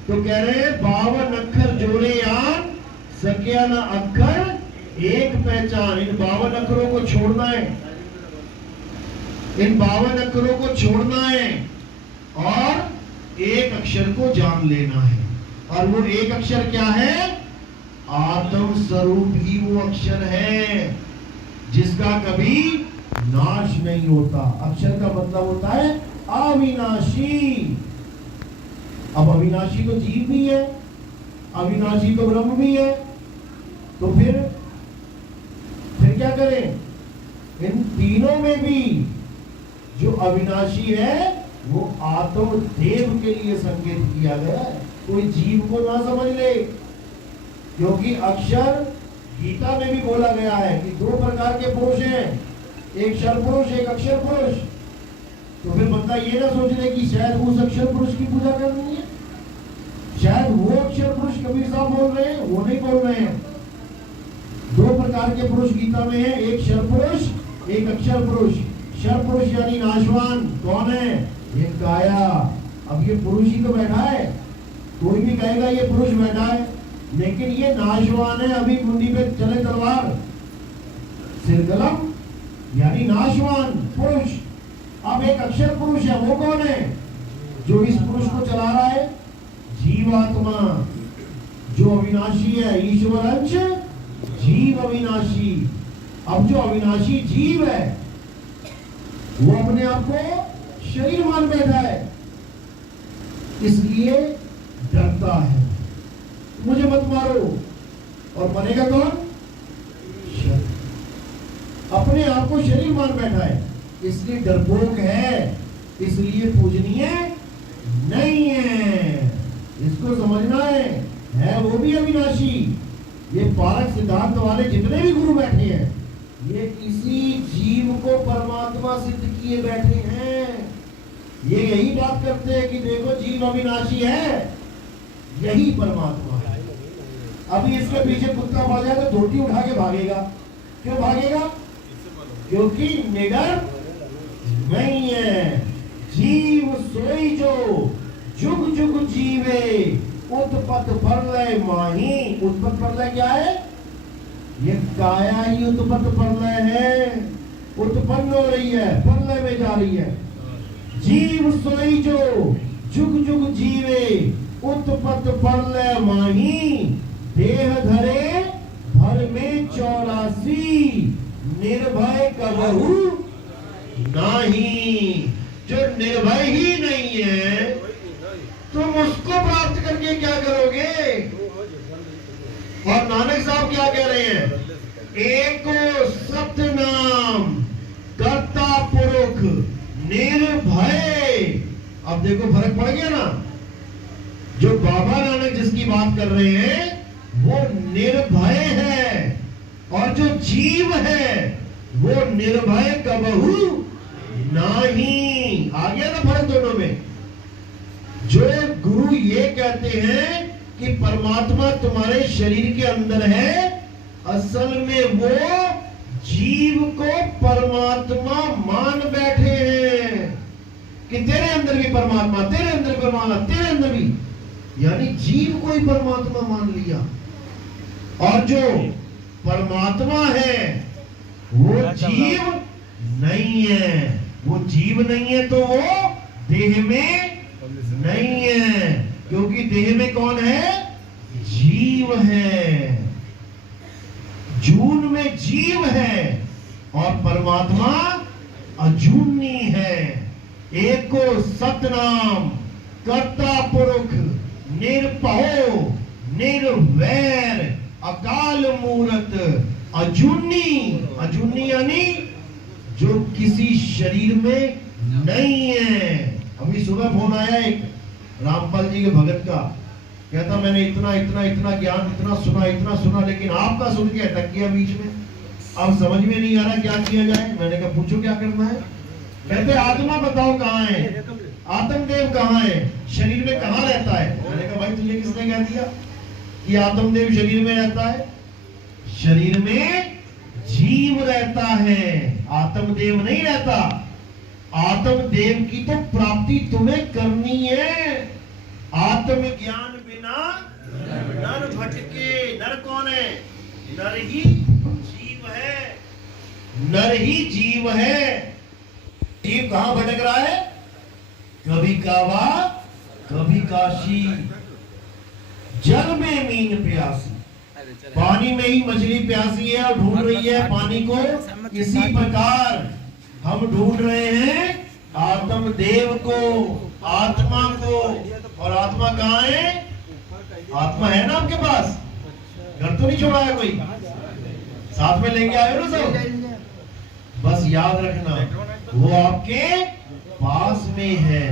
तो कह रहे हैं 52 अक्षर जोड़े यान, सकिया न अक्षर एक पहचान। इन 52 अक्षरों को छोड़ना है, इन 52 अक्षरों को छोड़ना है और एक अक्षर को जान लेना है। और वो एक अक्षर क्या है? आत्म स्वरूप ही वो अक्षर है जिसका कभी नाश नहीं होता। अक्षर का मतलब होता है अविनाशी। अब अविनाशी तो जीव भी है, अविनाशी तो ब्रह्म भी है। तो फिर क्या करें? इन तीनों में भी जो अविनाशी है वो आत्म देव के लिए संकेत किया गया है। कोई जीव को ना समझ ले, क्योंकि अक्षर गीता में भी बोला गया है कि 2 प्रकार के पुरुष हैं, एक शर पुरुष, एक अक्षर पुरुष। तो फिर बंदा ये ना सोच ले कि शायद उस अक्षर पुरुष की पूजा करनी है, शायद वो अक्षर पुरुष कबीर साहब बोल रहे हैं, वो नहीं बोल रहे हैं। 2 प्रकार के पुरुष गीता में है, एक शर पुरुष, एक अक्षर पुरुष। शर पुरुष यानी नाशवान कौन है? ये काया। अब ये पुरुष ही तो बैठा है, कोई भी कहेगा ये पुरुष बैठा है, लेकिन ये नाशवान है। अभी मुंडी पे चले तलवार, सिरकलम यानी नाशवान पुरुष। अब एक अक्षर पुरुष है, वो कौन है? जो इस पुरुष को चला रहा है, जीवात्मा, जो अविनाशी है। ईश्वर अंश, जीव अविनाशी। अब जो अविनाशी जीव है वो अपने आप को शरीर मान बैठा है, इसलिए डरता है, मुझे मत मारो। और मरेगा कौन? शरीर। अपने आप को शरीर मान बैठा है, इसलिए डरपोक है, इसलिए पूजनीय नहीं है। इसको समझना है वो भी अविनाशी। ये पारक सिद्धांत वाले जितने भी गुरु बैठे हैं, ये किसी जीव को परमात्मा सिद्ध किए बैठे हैं। ये यही बात करते हैं कि देखो जीव अविनाशी है, यही परमात्मा है। अभी इसके पीछे कुत्ता पड़ जाए तो धोती उठा के भागेगा। क्यों भागेगा? क्योंकि निडर नहीं है। जीव सोई जो जुग जुग जीवे, उत्पत्त प्रलय माही। उत्पत्त प्रलय क्या है? ये काया ही उत्पत्त प्रलय है, उत्पन्न हो रही है, प्रलय में जा रही है। जीव सोई जो जुग जुग जीवे, उत्पत्त प्रलय माही। देह धरे भर भर में 84 निर्भय कबहू नहीं। जो निर्भय ही नहीं है तुम उसको प्राप्त करके क्या करोगे? और नानक साहब क्या कह रहे हैं? एको सतनाम कर्ता पुरुष निर्भय। अब देखो फर्क पड़ गया ना। जो बाबा नानक जिसकी बात कर रहे हैं वो निर्भय है, और जो जीव है वो निर्भय कबहू नहीं। आ गया ना फर्क दोनों में। जो गुरु ये कहते हैं कि परमात्मा तुम्हारे शरीर के अंदर है, असल में वो जीव को परमात्मा मान बैठे हैं कि तेरे अंदर भी परमात्मा, तेरे अंदर परमात्मा, तेरे अंदर भी, यानी जीव को ही परमात्मा मान लिया। और जो परमात्मा है वो जीव नहीं है। वो जीव नहीं है तो वो देह में नहीं है, क्योंकि देह में कौन है? जीव है। जून में जीव है और परमात्मा अजूनी है। एको सतनाम कर्ता पुरुष निरपहो निर्वैर अकाल मूरत अजूनी। अजूनी यानी जो किसी शरीर में नहीं है। अभी सुबह फोन आया एक रामपाल जी के भगत का, कहता मैंने इतना इतना इतना ज्ञान इतना सुना, लेकिन आपका सुन के अटक गया बीच में। अब समझ में नहीं आ रहा क्या किया जाए। मैंने कहा पूछो क्या करना है। कहते आत्मा बताओ कहाँ है, आत्मदेव कहाँ है, शरीर में कहाँ रहता है। मैंने कहा भाई तुझे किसने कह दिया कि आत्मदेव शरीर में रहता है? शरीर में जीव रहता है, आत्मदेव नहीं रहता। आत्मदेव की तो प्राप्ति तुम्हें करनी है। आत्म ज्ञान बिना नर भटके। नर कौन है? नर ही जीव है। नर ही जीव है। जीव कहां भटक रहा है? कभी काबा कभी काशी। जल में मीन प्यासी, पानी में ही मछली प्यासी है और ढूंढ रही है पानी को। इसी प्रकार हम ढूंढ रहे हैं आत्मदेव को, आत्मा को। और आत्मा कहाँ है? आत्मा है ना आपके पास? घर तो नहीं छोड़ा है कोई? साथ में लेके आए हो ना सब? बस याद रखना वो आपके पास में है।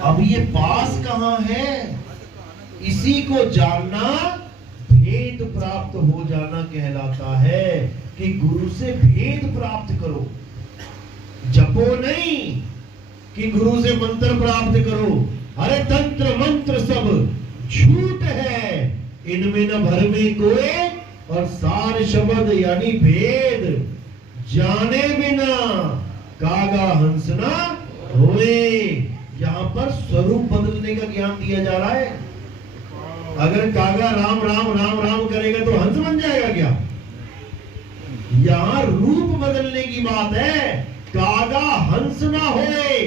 अब ये पास कहाँ है? इसी को जानना भेद प्राप्त हो जाना कहलाता है कि गुरु से भेद प्राप्त करो। जपो नहीं कि गुरु से मंत्र प्राप्त करो। अरे तंत्र मंत्र सब झूठ है, इनमें न भर में कोई और सार शब्द यानी भेद जाने बिना कागा हंसना होए। यहाँ पर स्वरूप बदलने का ज्ञान दिया जा रहा है। अगर कागा राम राम राम राम करेगा तो हंस बन जाएगा क्या? यहाँ रूप बदलने की बात है। कागा हंस ना होए।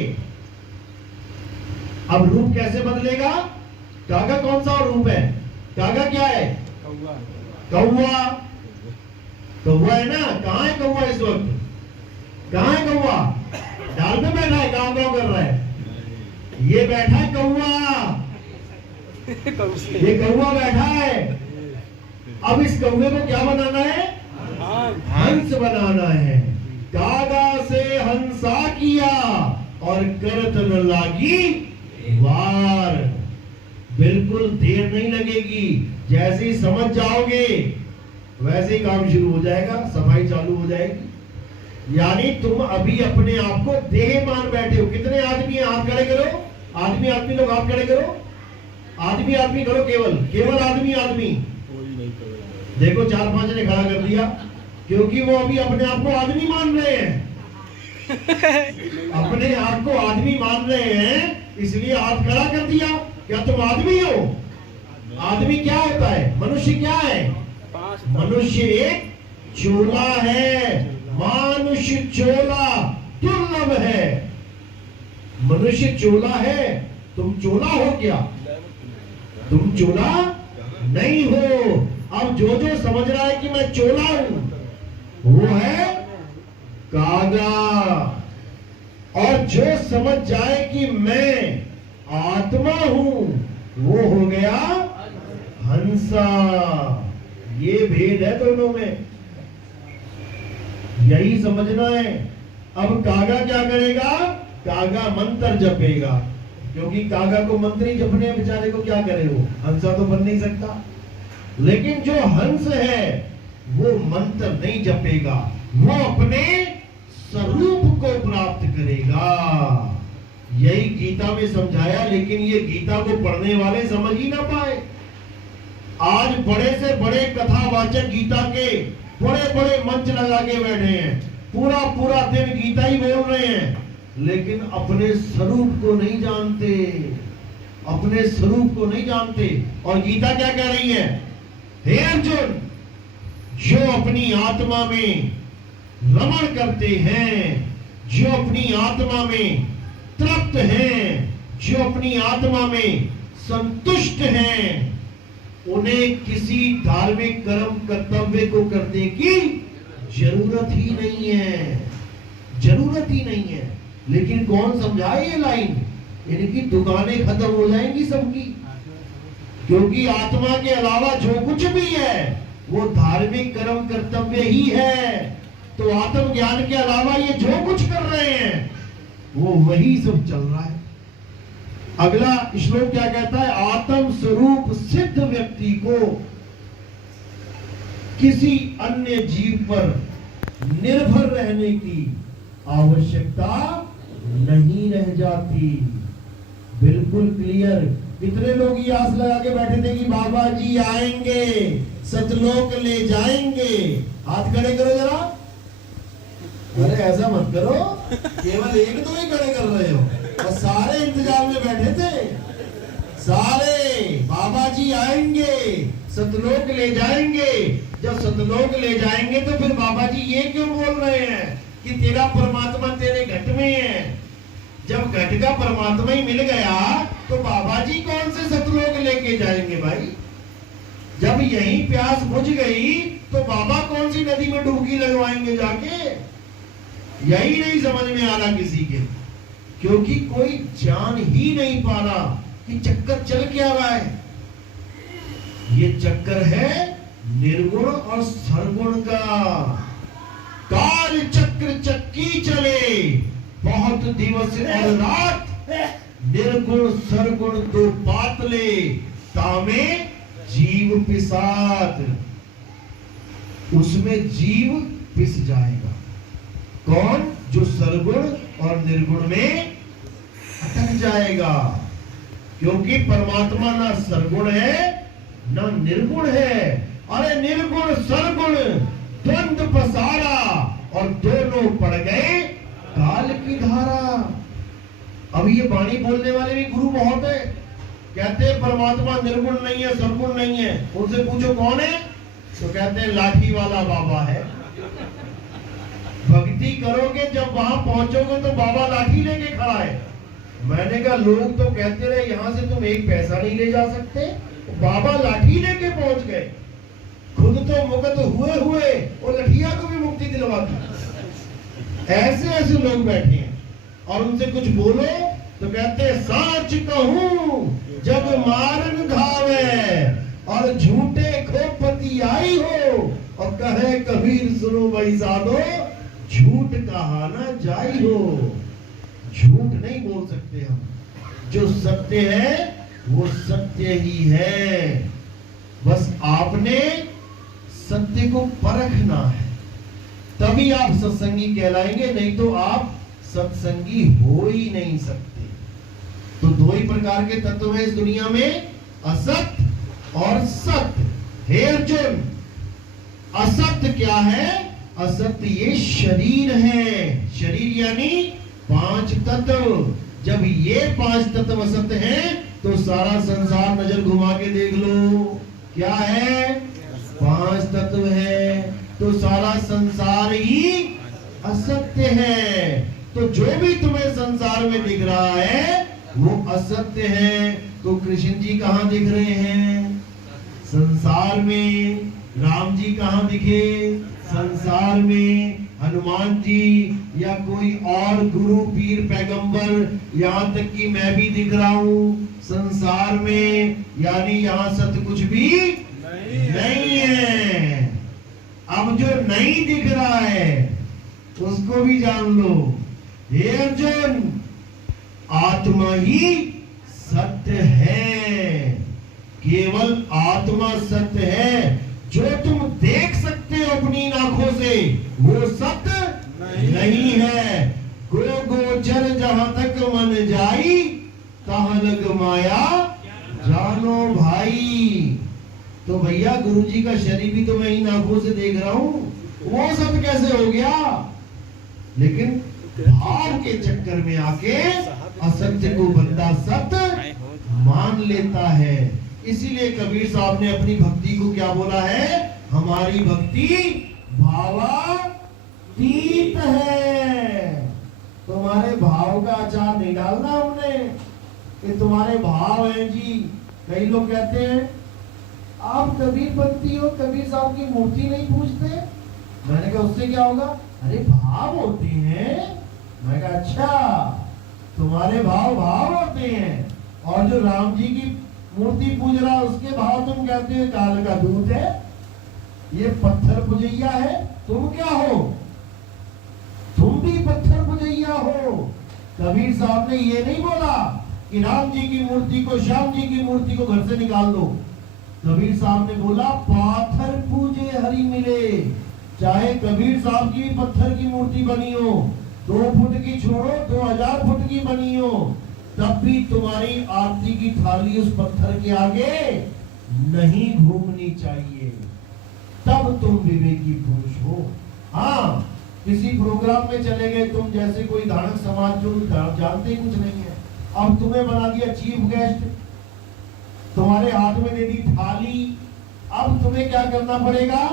अब रूप कैसे बदलेगा? कागा कौन सा रूप है? कागा क्या है? कौवा। कौवा है ना? कहाँ है कौवा इस वक्त? कहाँ है कौवा? डाल पे बैठा है, गाँव गाँव कर रहा है। ये बैठा है कौवा, ये कौवा बैठा है। अब इस कौवे को क्या बनाना है? हंस बनाना है। कागा से हंसा किया और करत न लागी वार। बिल्कुल देर नहीं लगेगी। जैसे ही समझ जाओगे वैसे ही काम शुरू हो जाएगा, सफाई चालू हो जाएगी। यानी तुम अभी अपने आप को देह मान बैठे हो। कितने आदमी हैं? हाथ खड़े करो। आदमी आदमी लोग हाथ खड़े करो। आदमी आदमी करो, केवल केवल आदमी आदमी। देखो 4-5 ने खड़ा कर दिया, क्योंकि वो अभी अपने आप को आदमी मान रहे हैं। अपने आप को आदमी मान रहे हैं, इसलिए हाथ खड़ा कर दिया। क्या तुम आदमी हो? आदमी क्या होता है? मनुष्य क्या है? मनुष्य एक चोला है। मानुष्य चोला दुर्लभ है। मनुष्य चोला है, तुम चोला हो क्या? तुम चोला नहीं हो। अब जो जो समझ रहा है कि मैं चोला हूं वो है कागा, और जो समझ जाए कि मैं आत्मा हूं वो हो गया हंसा। ये भेद है दोनों में, यही समझना है। अब कागा क्या करेगा? कागा मंत्र जपेगा, क्योंकि कागा को मंत्र ही जपने हैं, बेचारे को क्या करे, वो हंसा तो बन नहीं सकता। लेकिन जो हंस है वो मंत्र नहीं जपेगा, वो अपने स्वरूप को प्राप्त करेगा। यही गीता में समझाया, लेकिन ये गीता को पढ़ने वाले समझ ही ना पाए। आज बड़े से बड़े कथावाचक गीता के बड़े बड़े मंच लगा के बैठे हैं, पूरा पूरा दिन गीता ही बोल रहे हैं, लेकिन अपने स्वरूप को नहीं जानते, अपने स्वरूप को नहीं जानते। और गीता क्या कह रही है? हे अर्जुन, जो अपनी आत्मा में रमण करते हैं, जो अपनी आत्मा में तृप्त हैं, जो अपनी आत्मा में संतुष्ट हैं, उन्हें किसी धार्मिक कर्म कर्तव्य को करने की जरूरत ही नहीं है, जरूरत ही नहीं है। लेकिन कौन समझाए ये लाइन? इनकी दुकानें खत्म हो जाएंगी सबकी, क्योंकि आत्मा के अलावा जो कुछ भी है वो धार्मिक कर्म कर्तव्य ही है। तो आत्मज्ञान के अलावा ये जो कुछ कर रहे हैं वो वही सब चल रहा है। अगला श्लोक क्या कहता है? आत्म स्वरूप सिद्ध व्यक्ति को किसी अन्य जीव पर निर्भर रहने की आवश्यकता नहीं रह जाती। बिल्कुल क्लियर। कितने लोग ये आस लगा के बैठे थे कि बाबा जी आएंगे, सतलोक ले जाएंगे? हाथ खड़े करो जरा। अरे ऐसा मत करो, केवल एक दो ही खड़े कर रहे हो, और सारे इंतजार में बैठे थे। सारे बाबा जी आएंगे, सतलोक ले जाएंगे। जब सतलोक ले जाएंगे तो फिर बाबा जी ये क्यों बोल रहे हैं कि तेरा परमात्मा तेरे घट में है? जब घट का परमात्मा ही मिल गया तो बाबा जी कौन से सतलोक लेके जाएंगे भाई? जब यही प्यास बुझ गई तो बाबा कौन सी नदी में डुबकी लगवाएंगे जाके? यही नहीं समझ में आ रहा किसी के, क्योंकि कोई जान ही नहीं पा रहा कि चक्कर चल क्या रहा है। ये चक्कर है निर्गुण और सरगुण का। काल चक्र चक्की चले, बहुत दिवस और रात, निर्गुण सरगुण दो पातले, तामे जीव पिसाद। उसमें जीव पिस जाएगा। कौन? जो सरगुण और निर्गुण में अटक जाएगा, क्योंकि परमात्मा ना सरगुण है ना निर्गुण है। अरे निर्गुण सरगुण द्वंद्व पसारा और दोनों पड़ गए काल की धारा। अब ये वाणी बोलने वाले भी गुरु बहुत है, कहते हैं परमात्मा निर्गुण नहीं है, सरगुण नहीं है। उनसे पूछो कौन है, तो कहते हैं लाठी वाला बाबा है। भक्ति करोगे, जब वहां पहुंचोगे तो बाबा लाठी लेके खड़ा है। मैंने कहा लोग तो कहते रहे यहां से तुम एक पैसा नहीं ले जा सकते, बाबा लाठी लेके पहुंच गए। खुद तो मुक्त हुए हुए और लठिया को भी मुक्ति दिलवा दी। ऐसे ऐसे लोग बैठे हैं, और उनसे कुछ बोलो तो कहते हैं साच कहूं जब मारन घावे, और झूठे खोपती आई हो, और कहे कबीर सुनो भाई साधो, झूठ कहा ना जाई हो। झूठ नहीं बोल सकते हम, जो सत्य है वो सत्य ही है। बस आपने सत्य को परखना है, तभी आप सत्संगी कहलाएंगे, नहीं तो आप सत्संगी हो ही नहीं सकते। तो दो ही प्रकार के तत्व हैं इस दुनिया में, असत्य और सत्य। हे अर्जुन, असत्य क्या है? असत्य ये शरीर है। शरीर यानी पांच तत्व। जब ये पांच तत्व असत्य हैं तो सारा संसार नजर घुमा के देख लो, क्या है? पांच तत्व है, तो सारा संसार ही असत्य है। तो जो भी तुम्हें संसार में दिख रहा है वो असत्य है। तो कृष्ण जी कहां दिख रहे हैं? संसार में राम जी कहाँ दिखे? संसार में हनुमान जी या कोई और गुरु पीर पैगंबर, यहाँ तक कि मैं भी दिख रहा हूँ संसार में, यानी यहाँ सत्य कुछ भी नहीं है। अब जो नहीं दिख रहा है उसको भी जान लो। हे अर्जुन, आत्मा ही सत्य है, केवल आत्मा सत्य है। जो तुम देख सकते हो अपनी आंखों से वो सत्य नहीं है। गो गोचर जहां तक मन जाई, तहां लग माया जानो भाई। तो भैया गुरुजी का शरीर भी तो मैं इन आंखों से देख रहा हूं, वो सत्य कैसे हो गया? लेकिन भाव के चक्कर में आके असत्य को बंदा सत्य मान लेता है। इसीलिए कबीर साहब ने अपनी भक्ति को क्या बोला है? हमारी भक्ति भावातीत है। तुम्हारे भाव का अचार नहीं डालना हमने कि तुम्हारे भाव हैं जी। कई लोग कहते हैं आप कबीरपंथी हो, कबीर साहब की मूर्ति नहीं पूजते। मैंने कहा उससे क्या होगा? अरे भाव होते हैं। मैं कहा अच्छा, तुम्हारे भाव होते हैं, और जो राम जी की मूर्ति पूज रहा उसके भाव तुम कहते हो काल का दूत है, ये पत्थर पुजैया है। तुम क्या हो? तुम भी पत्थर पुजैया हो। कबीर साहब ने ये नहीं बोला कि राम जी की मूर्ति को, श्याम जी की मूर्ति को घर से निकाल दो। कबीर साहब ने बोला पाथर पूजे हरि मिले। चाहे कबीर साहब की पत्थर की मूर्ति बनी हो, 2 फुट की छोड़ो 2000 फुट की बनी हो, तब भी तुम्हारी आरती की थाली उस पत्थर के आगे नहीं घूमनी चाहिए। तब तुम विवेकी पुरुष हो। हाँ, किसी प्रोग्राम में चले गए तुम, जैसे कोई धार्मिक समाज जो जानते ही कुछ नहीं है, अब तुम्हें बना दिया चीफ गेस्ट, तुम्हारे हाथ में दे दी थाली। अब तुम्हें क्या करना पड़ेगा?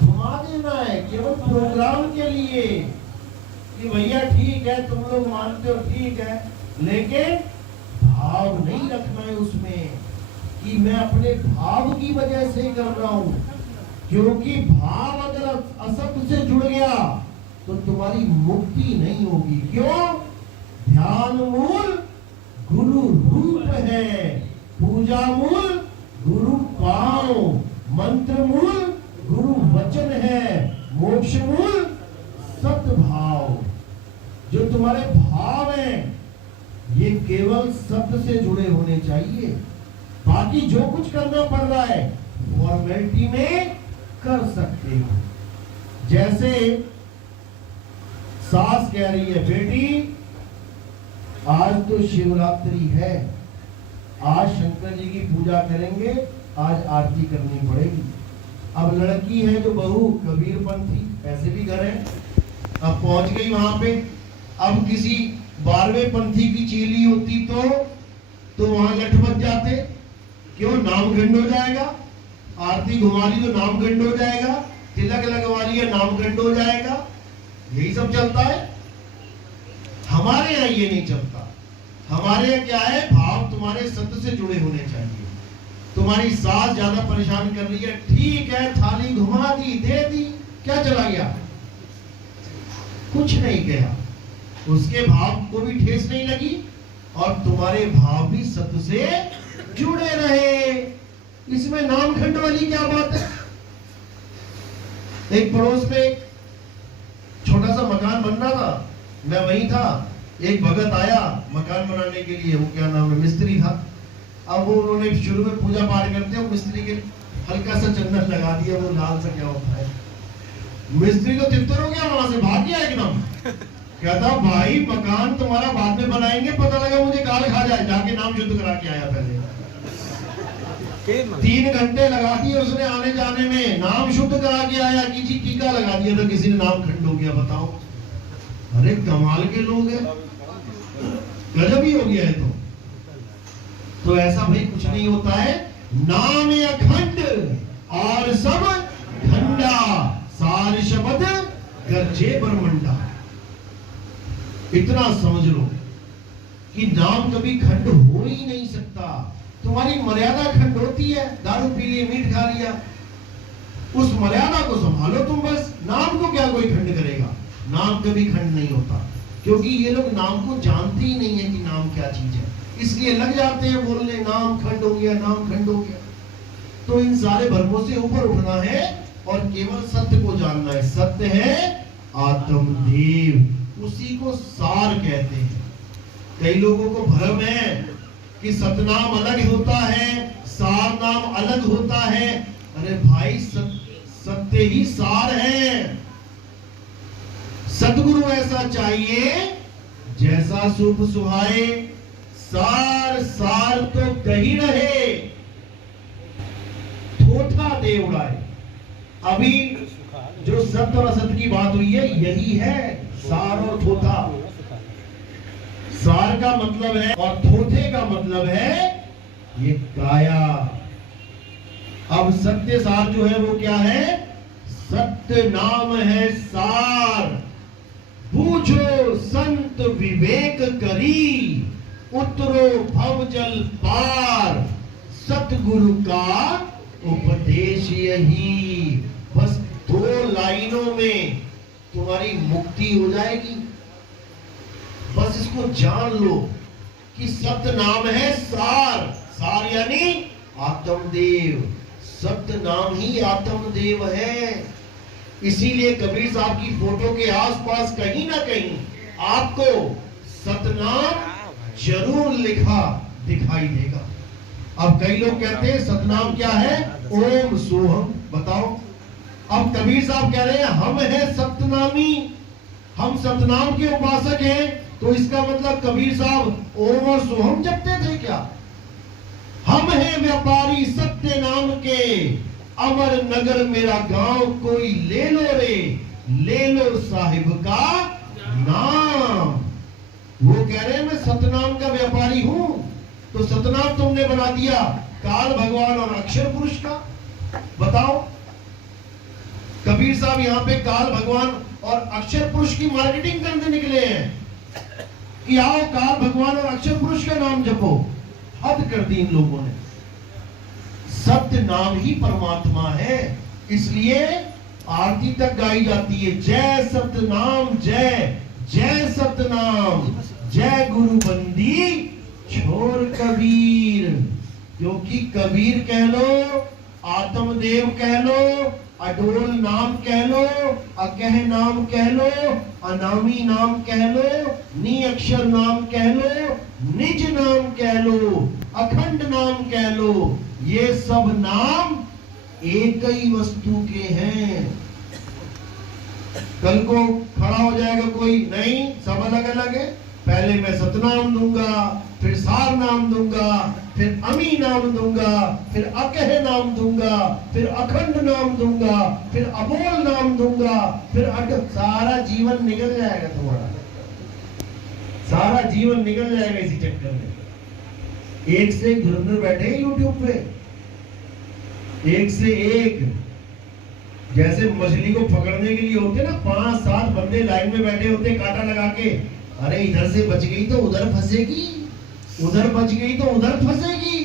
घुमा देना है केवल प्रोग्राम के लिए कि भैया ठीक है तुम लोग मानते हो, ठीक है, लेकिन भाव नहीं रखना है उसमें कि मैं अपने भाव की वजह से कर रहा हूं। क्योंकि भाव अगर असत्य से जुड़ गया तो तुम्हारी मुक्ति नहीं होगी। क्यों? ध्यान मूल गुरु रूप है, पूजा मूल गुरु पांव, मंत्र मूल गुरु वचन है, मोक्ष मूल सद्भाव। जो तुम्हारे भाव हैं ये केवल सत्य से जुड़े होने चाहिए। बाकी जो कुछ करना पड़ रहा है फॉर्मेलिटी में कर सकते हो। जैसे सास कह रही है बेटी आज तो शिवरात्रि है, आज शंकर जी की पूजा करेंगे, आज आरती करनी पड़ेगी। अब लड़की है जो बहू कबीरपंथी, ऐसे भी घर है, अब पहुंच गई वहां पे। अब किसी 12वें पंथी की चेली होती तो वहां लठ बच जाते। क्यों? नामगंड हो जाएगा। आरती घुमा ली तो नामगंड हो जाएगा, तिलक लगवा लिया नामगंड हो जाएगा। यही सब चलता है। हमारे यहाँ ये नहीं चलता। हमारे यहाँ क्या है? भाव तुम्हारे सत्य से जुड़े होने चाहिए। तुम्हारी सास ज्यादा परेशान कर रही है, ठीक है, थाली घुमा दी, दे दी, क्या चला गया? कुछ नहीं गया। उसके भाव को भी ठेस नहीं लगी और तुम्हारे भाव भी सत्य से जुड़े रहे। इसमें नामखंड वाली क्या बात है? एक पड़ोस में एक छोटा सा मकान बन रहा था, मैं वहीं था। एक भगत आया मकान बनाने के लिए, वो क्या नाम है, मिस्त्री था। अब वो उन्होंने शुरू में पूजा पाठ करते हैं, मिस्त्री के हल्का सा चंदन लगा दिया, वो लाल सा क्या होता है। मिस्त्री तो तितर हो गया, वहां से भाग गया एकदम। कहता भाई मकान तुम्हारा बाद में बनाएंगे, पता लगा मुझे गाल खा जाए, जाके नाम शुद्ध करा के आया पहले। 3 घंटे लगा दिए उसने आने जाने में, नाम शुद्ध करा के आया कि जी टीका लगा दिया था, किसी ने नाम खंड हो गया। बताओ, अरे कमाल के लोग हैं, गजब ही हो गया है। तो ऐसा भाई कुछ नहीं होता है। नाम अखंड और सब खंडा, सार शब्द गर्जे बरमंडा। इतना समझ लो कि नाम कभी खंड हो ही नहीं सकता। तुम्हारी मर्यादा खंड होती है, दारू पी लिए, मीट खा लिया, उस मर्यादा को संभालो तुम बस। नाम को क्या कोई खंड करेगा? नाम कभी खंड नहीं होता, क्योंकि ये लोग नाम को जानते ही नहीं है कि नाम क्या चीज है, इसलिए लग जाते हैं बोलने नाम खंड हो गया, नाम खंड हो गया। तो इन सारे भ्रमों से ऊपर उठना है और केवल सत्य को जानना है। सत्य है आत्मदेव, उसी को सार कहते हैं। कई लोगों को भ्रम है कि सतनाम अलग होता है, सार नाम अलग होता है। अरे भाई, सत्य ही सार है। सतगुरु ऐसा चाहिए जैसा शुभ सुहाए, सार सार तो कही रहे, थोथा दे उड़ाए। अभी जो सत्य और असत्य की बात हुई है, यही है सार और थोथा। सार का मतलब है और थोथे का मतलब है ये काया। अब सत्य सार जो है वो क्या है? सत्य नाम है सार। बूझो संत विवेक करी, उतरो भव जल पार। सतगुरु का उपदेश यही। बस 2 लाइनों में तुम्हारी मुक्ति हो जाएगी। बस इसको जान लो कि सत्य नाम है सार। सार यानी आत्मदेव। सत्य नाम ही आत्मदेव है। इसीलिए कबीर साहब की फोटो के आसपास कहीं ना कहीं आपको सतनाम जरूर लिखा दिखाई देगा। अब कई लोग कहते हैं सतनाम क्या है? ओम सोहम। बताओ, अब कबीर साहब कह रहे हैं हम हैं सतनामी, हम सतनाम के उपासक हैं, तो इसका मतलब कबीर साहब ओम और सोहम जपते थे क्या? हम हैं व्यापारी सत्य नाम के, अमर नगर मेरा गांव, कोई ले लो रे, ले लो साहिब का नाम। वो कह रहे हैं मैं सतनाम का व्यापारी हूं। तो सतनाम तुमने बना दिया काल भगवान और अक्षर पुरुष का। बताओ, कबीर साहब यहां पे काल भगवान और अक्षर पुरुष की मार्केटिंग करने निकले हैं कि आओ काल भगवान और अक्षर पुरुष का नाम जपो। हद कर दी इन लोगों ने। सत्य नाम ही परमात्मा है, इसलिए आरती तक गाई जाती है, जय सतनाम जय, जय सतनाम, जय गुरु बंदी छोड़ कबीर। क्योंकि कबीर कह लो, आत्मदेव कह लो, अडोल नाम कह लो, अकह नाम कह लो, अनामी नाम कह लो, नी अक्षर नाम कह लो, निज नाम कह लो, अखंड नाम कह लो, ये सब नाम एक ही वस्तु के हैं। कल को खड़ा हो जाएगा कोई, नहीं सब अलग अलग है। पहले मैं सतनाम दूंगा, फिर सार नाम दूंगा, फिर अमी नाम दूंगा, फिर अकह नाम दूंगा, फिर अखंड नाम दूंगा, फिर अबोल नाम दूंगा, फिर सारा जीवन निकल जाएगा तुम्हारा। सारा जीवन निकल जाएगा इसी चक्कर में। एक से एक धुरंधर बैठे हैं यूट्यूब पे, एक से एक। जैसे मछली को पकड़ने के लिए होते ना 5-7 बंदे लाइन में बैठे होते कांटा लगा के, अरे इधर से बच गई तो उधर फंसेगी, उधर बच गई तो उधर फंसेगी।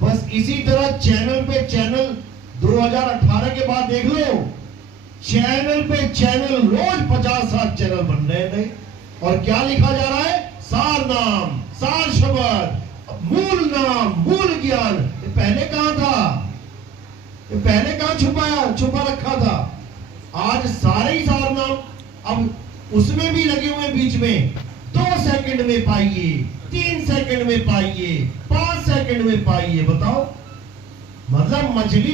बस इसी तरह चैनल पे चैनल 2018 के बाद देख लो, चैनल पे चैनल रोज 50-60 चैनल बन रहे हैं। और क्या लिखा जा रहा है? सार नाम, सार शब्द, मूल नाम, मूल ज्ञान। ये पहले कहां था? ये पहले कहां छुपा रखा था? आज सारे ही सार नाम अब उसमें भी लगे हुए बीच में। 2 सेकंड में पाइए, 3 सेकंड में पाइए, 5 सेकंड में पाइए। बताओ, मतलब मछली